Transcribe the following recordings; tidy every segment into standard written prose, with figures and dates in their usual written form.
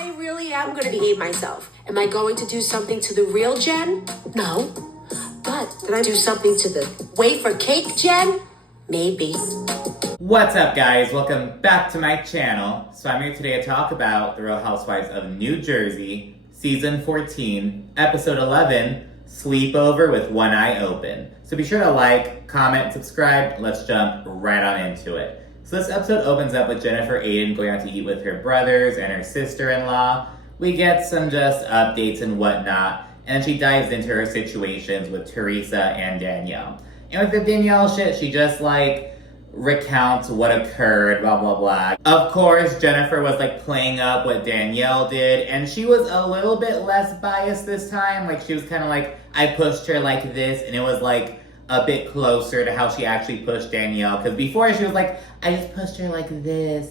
I really am going to behave myself. Am I going to do something to the real Jen? No. But did I do something to the wafer cake Jen? Maybe. What's up, guys? Welcome back to my channel. So I'm here today to talk about The Real Housewives of New Jersey, Season 14, Episode 11, Sleepover with One Eye Open. So be sure to like, comment, subscribe. Let's jump right on into it. So this episode opens up with Jennifer Aiden going out to eat with her brothers and her sister-in-law. We get some just updates and whatnot, and she dives into her situations with Teresa and Danielle. And with the Danielle shit, she just recounts what occurred, blah, blah, blah. Of course, Jennifer was playing up what Danielle did, and she was a little bit less biased this time. She was kind of I pushed her like this, and it was a bit closer to how she actually pushed Danielle. Because before she was I just pushed her like this.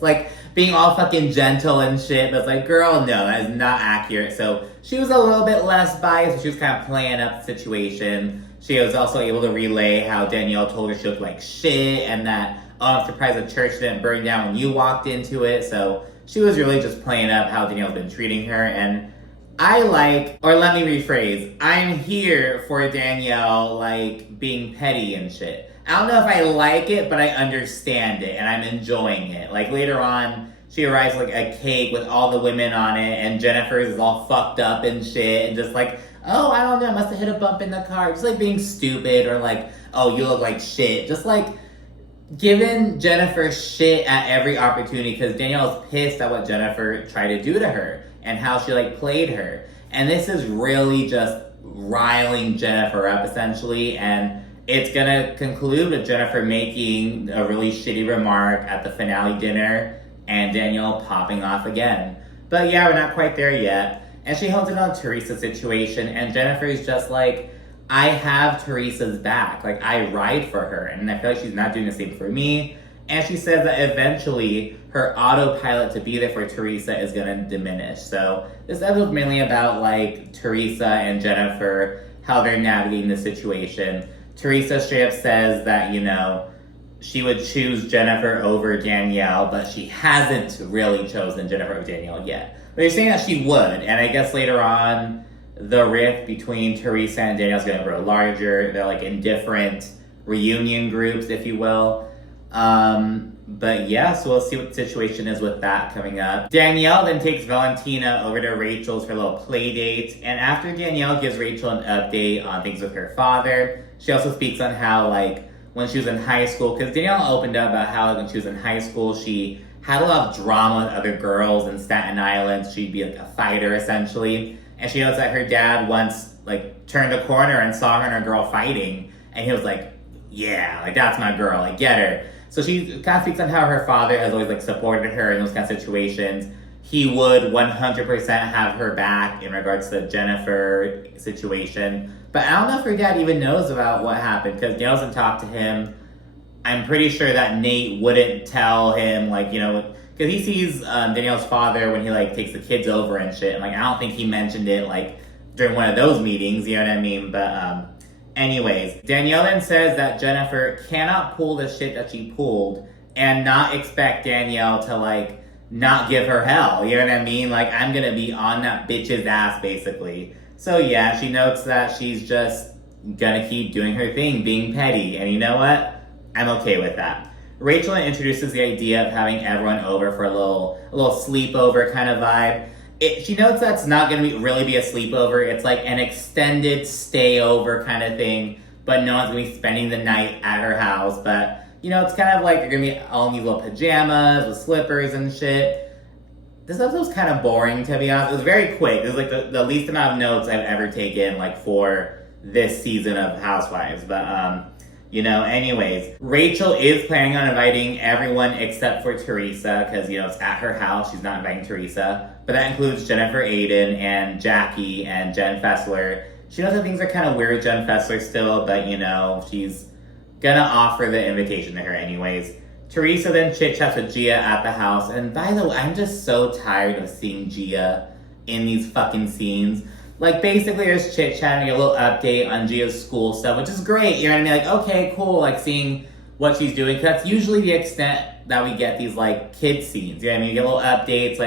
Being all fucking gentle and shit. But it's girl, no, that is not accurate. So she was a little bit less biased. She was kind of playing up the situation. She was also able to relay how Danielle told her she looked like shit. And that, oh, I'm surprised the church didn't burn down when you walked into it. So she was really just playing up how Danielle's been treating her. And let me rephrase, I'm here for Danielle, being petty and shit. I don't know if I like it, but I understand it, and I'm enjoying it. Later on, she arrives with, a cake with all the women on it, and Jennifer's is all fucked up and shit, and just oh, I don't know, must have hit a bump in the car. Just, being stupid, or oh, you look like shit. Just, giving Jennifer shit at every opportunity, because Danielle's pissed at what Jennifer tried to do to her, and how she, played her. And this is really just riling Jennifer up, essentially, and it's gonna conclude with Jennifer making a really shitty remark at the finale dinner, and Danielle popping off again. But yeah, we're not quite there yet. And she hones in on Teresa's situation, and Jennifer's just I have Teresa's back. I ride for her, and I feel like she's not doing the same for me. And she says that eventually her autopilot to be there for Teresa is going to diminish. So this episode's mainly about Teresa and Jennifer, how they're navigating the situation. Teresa straight up says that, she would choose Jennifer over Danielle, but she hasn't really chosen Jennifer over Danielle yet. But you're saying that she would, and I guess later on, the rift between Teresa and Danielle is going to grow larger. They're in different reunion groups, if you will. But yeah, so we'll see what the situation is with that coming up. Danielle then takes Valentina over to Rachel's for a little play date. And after Danielle gives Rachel an update on things with her father, she also speaks on how, when she was in high school, because Danielle opened up about how, when she was in high school, she had a lot of drama with other girls in Staten Island. She'd be a fighter, essentially. And she notes that her dad once, turned a corner and saw her and her girl fighting. And he was yeah, that's my girl, get her. So she kind of speaks on how her father has always supported her in those kind of situations. He would 100% have her back in regards to the Jennifer situation. But I don't know if her dad even knows about what happened, because Danielle doesn't talk to him. I'm pretty sure that Nate wouldn't tell him, because he sees Danielle's father when he takes the kids over and shit. And I don't think he mentioned it during one of those meetings, you know what I mean? But anyways, Danielle then says that Jennifer cannot pull the shit that she pulled and not expect Danielle to not give her hell, you know what I mean? I'm gonna be on that bitch's ass, basically. So yeah, she notes that she's just gonna keep doing her thing, being petty, and you know what? I'm okay with that. Rachel introduces the idea of having everyone over for a little sleepover kind of vibe. She notes that's not going to really be a sleepover. It's an extended stay over kind of thing, but no one's going to be spending the night at her house. But, it's kind of you're going to be all in these little pajamas with slippers and shit. This episode was kind of boring, to be honest. It was very quick. It was the least amount of notes I've ever taken for this season of Housewives. But, anyways, Rachel is planning on inviting everyone except for Teresa, because, it's at her house. She's not inviting Teresa. But that includes Jennifer Aiden and Jackie and Jen Fessler. She knows that things are kind of weird with Jen Fessler still, but, she's gonna offer the invitation to her anyways. Teresa then chit-chats with Gia at the house. And by the way, I'm just so tired of seeing Gia in these fucking scenes. Basically, there's chit-chatting, a little update on Gia's school stuff, which is great, you know what I mean? Okay, cool, seeing what she's doing. Because that's usually the extent that we get these, kid scenes, you know what I mean? You get little updates,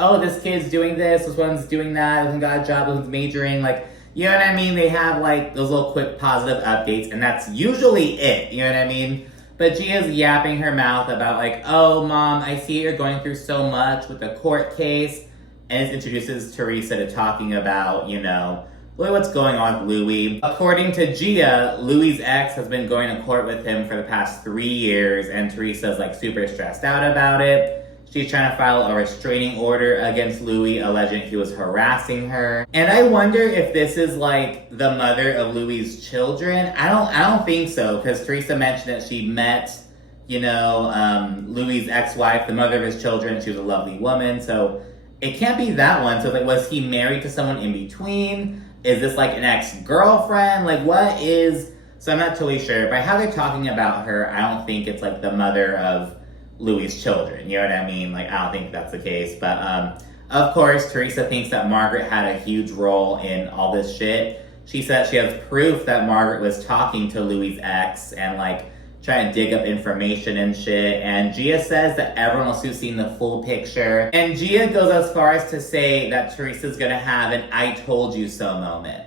oh, this kid's doing this one's doing that, this one got a job, this one's majoring, like, you know what I mean? They have, like, those little quick positive updates, and that's usually it, you know what I mean? But Gia's yapping her mouth about, like, oh, Mom, I see you're going through so much with the court case, and it introduces Teresa to talking about, you know, really what's going on with Louis. According to Gia, Louis' ex has been going to court with him for the past 3 years, and Teresa's, like, super stressed out about it. She's trying to file a restraining order against Louis, alleging he was harassing her. And I wonder if this is, like, the mother of Louis' children. I don't think so, because Teresa mentioned that she met, you know, Louis' ex-wife, the mother of his children. She was a lovely woman, so it can't be that one. So, like, was he married to someone in between? Is this, like, an ex-girlfriend? Like, what is... So I'm not totally sure. By how they're talking about her, I don't think it's, like, the mother of Louis' children, you know what I mean? Like, I don't think that's the case, but of course, Teresa thinks that Margaret had a huge role in all this shit. She said she has proof that Margaret was talking to Louis' ex and, like, trying to dig up information and shit, and Gia says that everyone else who's seen the full picture, and Gia goes as far as to say that Teresa's gonna have an I told you so moment.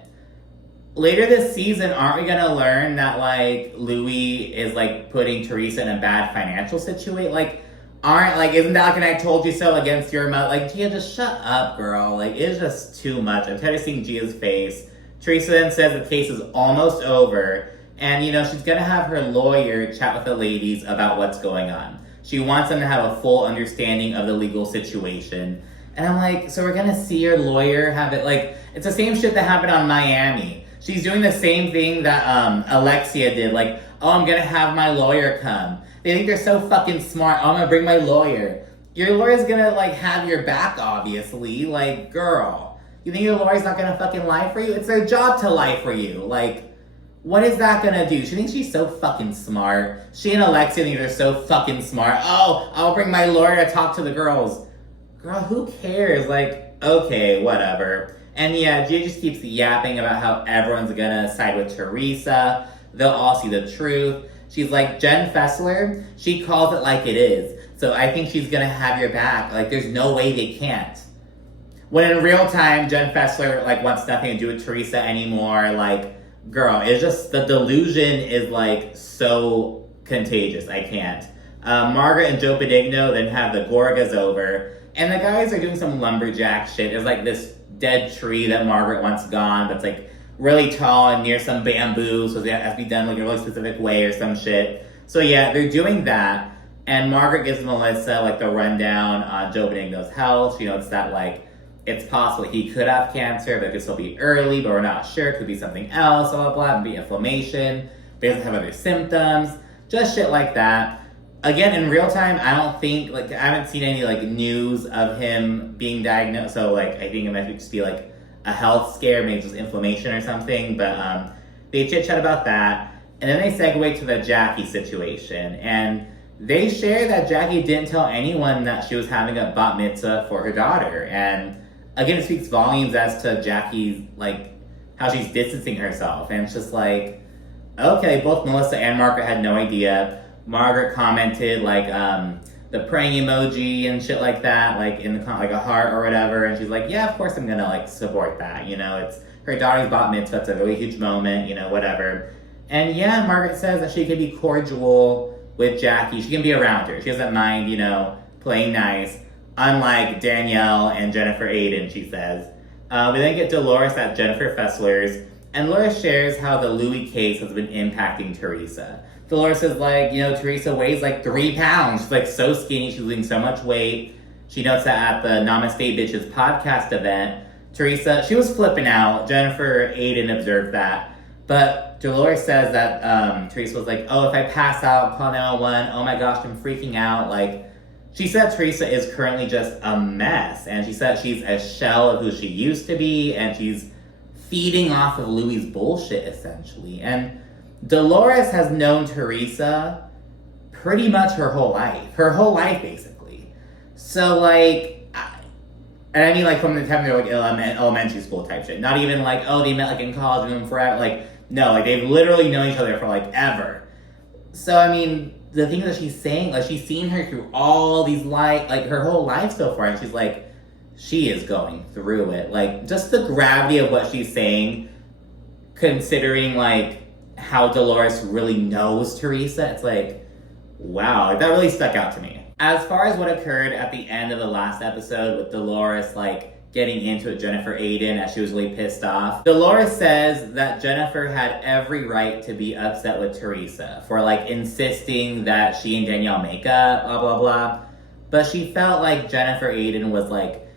Later this season, aren't we gonna learn that, like, Louis is, like, putting Teresa in a bad financial situation? Like, isn't that like an I told you so against your mother? Like, Gia, just shut up, girl. Like, it's just too much. I'm tired of seeing Gia's face. Teresa then says the case is almost over, and, you know, she's gonna have her lawyer chat with the ladies about what's going on. She wants them to have a full understanding of the legal situation. And I'm like, so we're gonna see your lawyer have it, like, it's the same shit that happened on Miami. She's doing the same thing that Alexia did. Like, oh, I'm gonna have my lawyer come. They think they're so fucking smart. Oh, I'm gonna bring my lawyer. Your lawyer's gonna, like, have your back, obviously. Like, girl, you think your lawyer's not gonna fucking lie for you? It's their job to lie for you. Like, what is that gonna do? She thinks she's so fucking smart. She and Alexia think they're so fucking smart. Oh, I'll bring my lawyer to talk to the girls. Girl, who cares? Like, okay, whatever. And yeah, Gia just keeps yapping about how everyone's gonna side with Teresa. They'll all see the truth. She's like, Jen Fessler, she calls it like it is. So I think she's gonna have your back. Like, there's no way they can't. When in real time, Jen Fessler, like, wants nothing to do with Teresa anymore. Like, girl, it's just, the delusion is, like, so contagious. I can't. Margaret and Joe Pedigno then have the Gorgas over. And the guys are doing some lumberjack shit. There's, like, this dead tree that Margaret wants gone that's, like, really tall and near some bamboo, so it has to be done, like, a really specific way or some shit. So yeah, they're doing that, and Margaret gives Melissa, like, the rundown on Joe Benigno's health. She notes that, like, it's possible he could have cancer, but it could still be early, but we're not sure. It could be something else, blah, blah, blah. It could be inflammation, but he doesn't have other symptoms, just shit like that. Again, in real time, I don't think, like, I haven't seen any, like, news of him being diagnosed, so, like, I think it might just be, like, a health scare, maybe just inflammation or something, but they chit-chat about that, and then they segue to the Jackie situation, and they share that Jackie didn't tell anyone that she was having a bat mitzvah for her daughter, and again, it speaks volumes as to Jackie's, like, how she's distancing herself, and it's just like, okay, both Melissa and Margaret had no idea. Margaret commented, like, the praying emoji and shit like that, like, in the like a heart or whatever, and she's like, yeah, of course I'm gonna, like, support that, you know, it's her daughter's bat mitzvah, it's a really huge moment, you know, whatever. And yeah, Margaret says that she can be cordial with Jackie, she can be around her, she doesn't mind, you know, playing nice, unlike Danielle and Jennifer Aiden, she says. We then get Dolores at Jennifer Fessler's, and Dolores shares how the Louis case has been impacting Teresa. Dolores is like, you know, Teresa weighs like 3 pounds. She's like so skinny. She's losing so much weight. She notes that at the Namaste Bitches podcast event, Teresa, she was flipping out. Jennifer Aiden observed that. But Dolores says that Teresa was like, oh, if I pass out, call 911. Oh my gosh, I'm freaking out. Like, she said Teresa is currently just a mess. And she said she's a shell of who she used to be. And she's feeding off of Louis' bullshit, essentially. And Dolores has known Teresa pretty much her whole life, basically. So, like, and I mean, like, from the time they're, like, elementary school type shit. Not even, like, oh, they met, like, in college and then forever. Like, no, like, they've literally known each other for, like, ever. So, I mean, the thing that she's saying, like, she's seen her through all these, like, her whole life so far, and she's like, she is going through it. Like, just the gravity of what she's saying, considering, like, how Dolores really knows Teresa, it's like, wow, like, that really stuck out to me. As far as what occurred at the end of the last episode with Dolores, like, getting into it, Jennifer Aiden, as she was really pissed off, Dolores says that Jennifer had every right to be upset with Teresa for, like, insisting that she and Danielle make up, blah, blah, blah. But she felt like Jennifer Aiden was, like,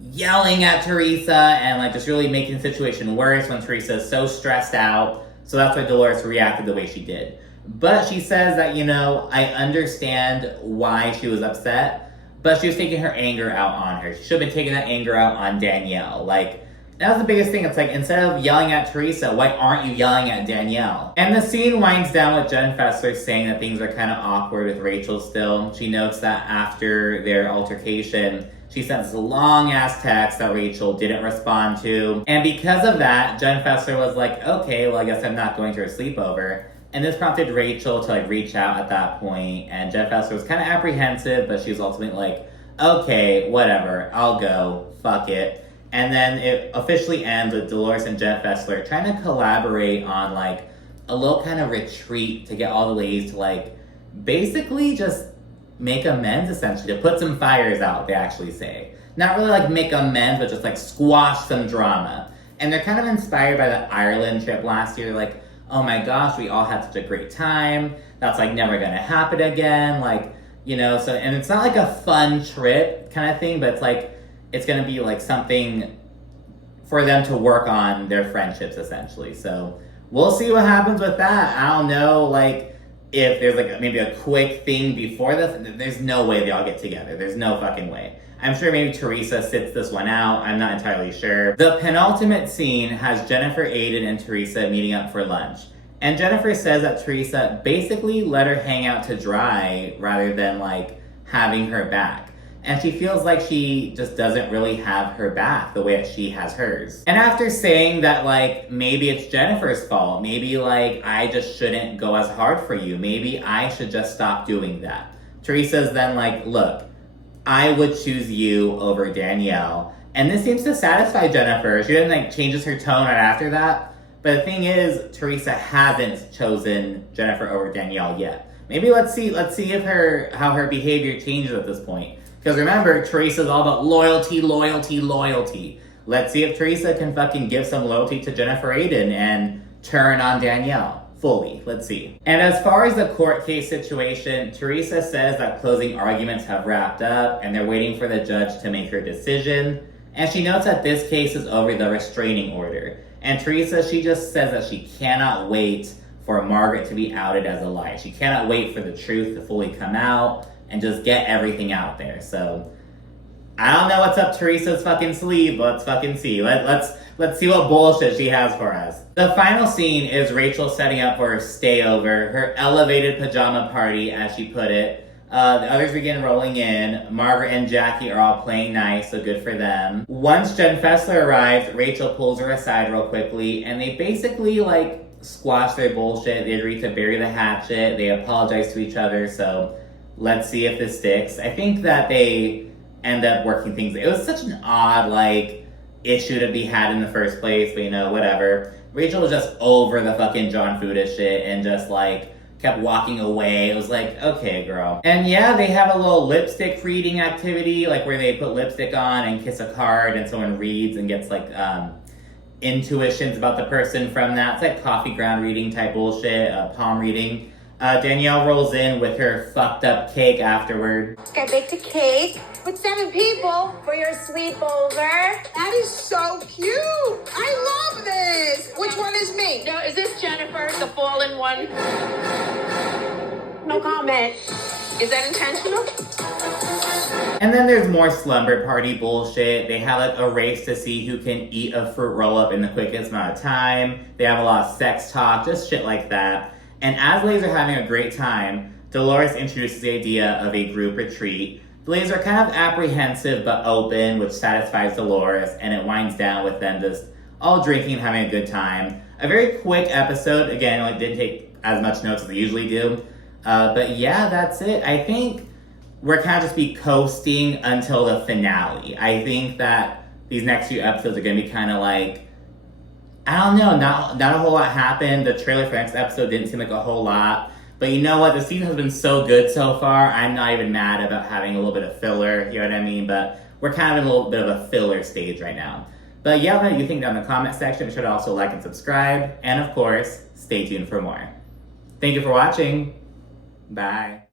yelling at Teresa and, like, just really making the situation worse when Teresa is so stressed out. So that's why Dolores reacted the way she did. But she says that, you know, I understand why she was upset, but she was taking her anger out on her. She should have been taking that anger out on Danielle. Like, that was the biggest thing. It's like, instead of yelling at Teresa, why aren't you yelling at Danielle? And the scene winds down with Jen Fessler saying that things are kind of awkward with Rachel still. She notes that after their altercation, she sent this long-ass text that Rachel didn't respond to. And because of that, Jen Fessler was like, okay, well, I guess I'm not going to her sleepover. And this prompted Rachel to, like, reach out at that point. And Jen Fessler was kind of apprehensive, but she was ultimately like, okay, whatever, I'll go, fuck it. And then it officially ends with Dolores and Jen Fessler trying to collaborate on, like, a little kind of retreat to get all the ladies to, like, basically just make amends, essentially, to put some fires out, they actually say. Not really, like, make amends, but just, like, squash some drama. And they're kind of inspired by the Ireland trip last year, like, oh my gosh, we all had such a great time. That's, like, never gonna happen again. Like, you know, so, and it's not like a fun trip kind of thing, but it's like, it's gonna be like something for them to work on their friendships, essentially. So we'll see what happens with that. I don't know, like, if there's like maybe a quick thing before this. There's no way they all get together. There's no fucking way. I'm sure maybe Teresa sits this one out. I'm not entirely sure. The penultimate scene has Jennifer Aiden and Teresa meeting up for lunch. And Jennifer says that Teresa basically let her hang out to dry rather than, like, having her back. And she feels like she just doesn't really have her back the way that she has hers. And after saying that, like, maybe it's Jennifer's fault, maybe, like, I just shouldn't go as hard for you, maybe I should just stop doing that, Teresa's then like, look, I would choose you over Danielle. And this seems to satisfy Jennifer. She didn't, like, changes her tone right after that. But the thing is, Teresa hasn't chosen Jennifer over Danielle yet. Maybe let's see if how her behavior changes at this point. Because remember, Teresa's all about loyalty, loyalty, loyalty. Let's see if Teresa can fucking give some loyalty to Jennifer Aiden and turn on Danielle fully. Let's see. And as far as the court case situation, Teresa says that closing arguments have wrapped up and they're waiting for the judge to make her decision. And she notes that this case is over the restraining order. And Teresa, she just says that she cannot wait for Margaret to be outed as a liar. She cannot wait for the truth to fully come out and just get everything out there. So I don't know what's up Teresa's fucking sleeve, but let's fucking see. Let's see what bullshit she has for us. The final scene is Rachel setting up for her stayover, her elevated pajama party, as she put it. The others begin rolling in. Margaret and Jackie are all playing nice, so good for them. Once Jen Fessler arrives, Rachel pulls her aside real quickly, and they basically, like, squash their bullshit. They agree to bury the hatchet. They apologize to each other, so let's see if this sticks. I think that they end up working things. It was such an odd, like, issue to be had in the first place, but, you know, whatever. Rachel was just over the fucking John Fuda shit and just, like, kept walking away. It was like, okay, girl. And yeah, they have a little lipstick reading activity, like where they put lipstick on and kiss a card and someone reads and gets like intuitions about the person from that. It's like coffee ground reading type bullshit, palm reading. Danielle rolls in with her fucked up cake afterward. I baked a cake with 7 people for your sleepover. That is so cute. I love this. Which one is me? No, is this Jennifer, the fallen one? No comment. Is that intentional? And then there's more slumber party bullshit. They have like a race to see who can eat a fruit roll up in the quickest amount of time. They have a lot of sex talk, just shit like that. And as ladies are having a great time, Dolores introduces the idea of a group retreat. The ladies are kind of apprehensive but open, which satisfies Dolores, and it winds down with them just all drinking and having a good time. A very quick episode. Again, it didn't take as much notes as they usually do. But yeah, that's it. I think we're kind of just be coasting until the finale. I think that these next few episodes are going to be kind of like, I don't know, not a whole lot happened. The trailer for next episode didn't seem like a whole lot. But you know what? The season has been so good so far. I'm not even mad about having a little bit of filler, you know what I mean? But we're kind of in a little bit of a filler stage right now. But yeah, what do you think down in the comment section? Be sure to also like and subscribe. And of course, stay tuned for more. Thank you for watching. Bye.